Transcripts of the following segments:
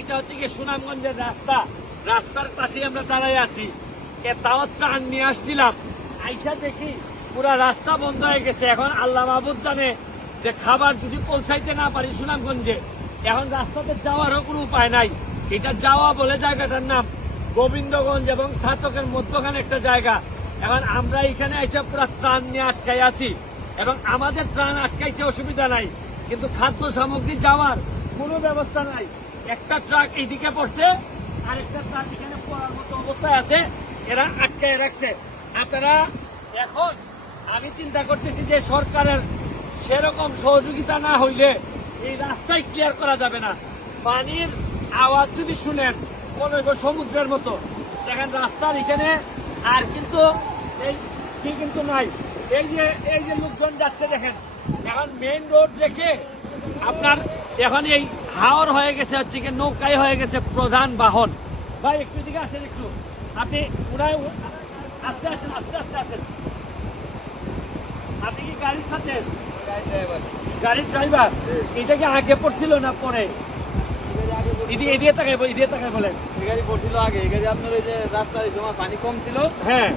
এটা হচ্ছে কি সুনামগঞ্জের রাস্তা, রাস্তার পাশে আমরা দাঁড়াই আছি। তাও ত্রাণ নিয়ে আসছিলাম, আইসা দেখি পুরা রাস্তা বন্ধ হয়ে গেছে। এখন আল্লাহ মাহবুদ জানে যে খাবার যদি পৌঁছাইতে না পারি সুনামগঞ্জে, এখন রাস্তাতে যাওয়ারও কোনো উপায় নাই। এটা যাওয়া বলে জায়গাটার নাম গোবিন্দগঞ্জ এবং সাতকের মধ্যখানে একটা জায়গা। এখন আমরা এখানে এসে পুরা ত্রাণ নিয়ে আটকাই আছি এবং আমাদের ত্রাণ আটকাইছে, অসুবিধা নাই, কিন্তু খাদ্য সামগ্রী যাওয়ার কোনো ব্যবস্থা নাই। একটা ট্রাক এইদিকে পড়ছে আর একটা ট্রাক এখানে পড়ার মতো অবস্থায় আছে, এরা আটকায় রাখছে। আপনারা এখন আমি চিন্তা করতেছি যে সরকারের সেরকম সহযোগিতা না হইলে এই রাস্তায় ক্লিয়ার করা যাবে না। পানির আওয়াজ যদি শুনেন মনে হয় সমুদ্রের মতো। দেখেন রাস্তার এখানে আর কিন্তু এই কি কিন্তু নাই। এই যে লোকজন যাচ্ছে দেখেন, এখন মেইন রোড রেখে আপনার এখন এই হাওর হয়ে গেছে, হচ্ছে কি নৌকায় হয়ে গেছে প্রধান বাহন। ভাই একটু দিকে আসেন, একটু আপনি পুরাই আস্তে আসেন, আস্তে আস্তে আসেন। আপনি কি গাড়ির সাথে? গাড়ির ড্রাইভার। এটা কি আগে পড়ছিল না পরে? এদিকে তাকাই বলেন। এই গাড়ি পড়ছিল আগে। এই গাড়ি আপনার ওই যে রাস্তায় সময় পানি কম ছিল, হ্যাঁ,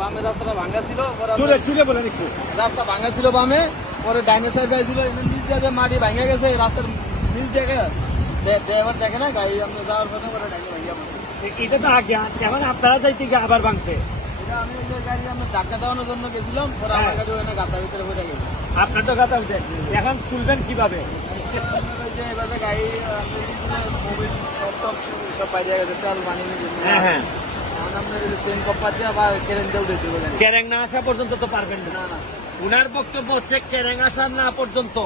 বামে রাস্তাটা ভাঙা ছিল, চুলে বলেন একটু। রাস্তা ভাঙা ছিল বামে, পরে ডাইনে সাইড গাড়ি ছিল, নিচ দিয়ে মাটি ভাঙা গেছে রাস্তার নিচ দেখে ড্রাইভার দেখে না গাড়ি আপনার যাওয়ার পথে পরে ডাইনে ভাঙিয়া পড়ছে। এটা তো আগে, এখন আপনারা যাইতে গিয়ে আবার ভাঙছে। এটা আমি ওই যে গাড়ি আমরা ধাক্কা দেওয়ানোর জন্য গেছিলাম, পরে আমার গাড়ি ওখানে গাতার ভিতরে পড়ে গেছে। আপনার তো গাতা উঠে, এখন তুলবেন কিভাবে? ওই যে এবারে গাড়ি মোবিল সব পাই দিয়ে গেছে, তেল পানি হ্যাঁ হ্যাঁ, আপনার ট্রেন কপ্পা দিয়ে বা কেরেন দিয়ে উঠেছিল। কেরেং না আসা পর্যন্ত তো পারবেন না। না না, উনার বক্তব্য হচ্ছে কেরেং আসার না পর্যন্ত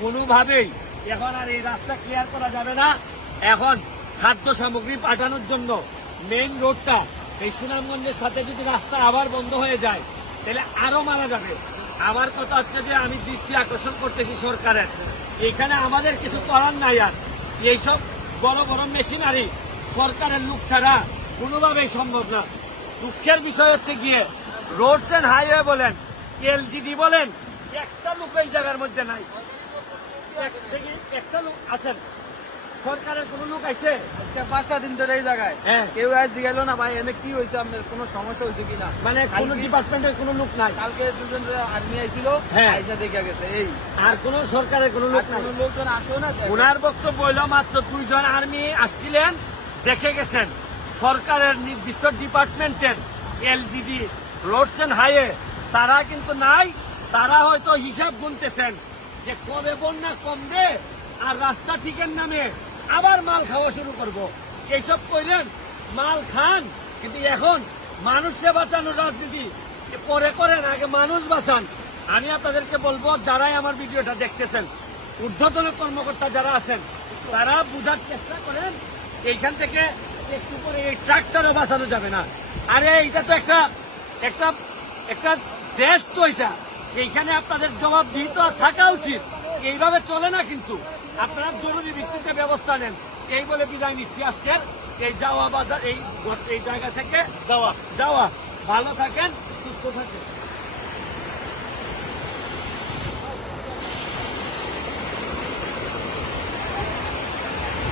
কোনোভাবেই এখন আর এই রাস্তা ক্লিয়ার করা যাবে না। এখন খাদ্য সামগ্রী পাঠানোর জন্য মেইন রোডটা এই সুনামগঞ্জের সাথে যদি রাস্তা আবার বন্ধ হয়ে যায় তাহলে আরো মারা যাবে। আমার কথা হচ্ছে যে আমি দৃষ্টি আকর্ষণ করতেছি সরকারের, এখানে আমাদের কিছু করার নাই। আর এইসব বড় বড় মেশিনারি সরকারের লোক ছাড়া কোনোভাবেই সম্ভব না। দুঃখের বিষয় হচ্ছে গিয়ে রোডস এন্ড হাইওয়ে বলেন, এলজিডি বলেন, একটা লোক এই জায়গার মধ্যে নাই। একটা লোক আসেন, সরকারের কোন লোক আছে? আজকে 5টা দিন ধরে এই জায়গায় হ্যাঁ, কেউ আজ জিজ্ঞাসা না ভাই এনে কি হয়েছে, আপনার কোনো সমস্যা হয়েছে কিনা। মানে কোন ডিপার্টমেন্টের কোন লোক নাই। কালকে দুজন আর্মি আইছিল, হ্যাঁ, আইসা দেখে গেছে। এই আর কোন সরকারের কোন লোক নাই। কোনো লোকজন আসো না। ওনার বক্তব্য হইল মাত্র 2 জন আর্মি আসছিলেন, দেখে গেছেন। সরকারের নির্দিষ্ট ডিপার্টমেন্টের এলজিডি রোডস এন্ড হাইওয়ে তারা কিন্তু নাই। তারা হয়তো হিসাব গুনতেছেন যে কবে বন্যা কমবে আর রাস্তা ঠিকের নামে আবার মাল খাওয়া শুরু করব। এইসব কইলেন, মাল খান, কিন্তু এখন মানুষকে বাঁচানোর রাজনীতি পরে করেন, আগে মানুষ বাঁচান। আমি আপনাদেরকে বলবো, যারাই আমার ভিডিওটা দেখতেছেন, ঊর্ধ্বতন কর্মকর্তা যারা আছেন, তারা বুঝার চেষ্টা করেন এইখান থেকে একটু করে এই ট্রাক্টরও বাঁচানো যাবে না। আরে এইটা তো একটা দেশ তো, এটা এইখানে আপনাদের জবাবদিহিত থাকা উচিত। এইভাবে চলে না, কিন্তু আপনারা জরুরি ভিত্তিতে ব্যবস্থা নেন। এই বলে বিদায় নিচ্ছি আজকের এই যাওয়া বাজার, এই জায়গা থেকে যাওয়া। ভালো থাকেন, সুস্থ থাকেন।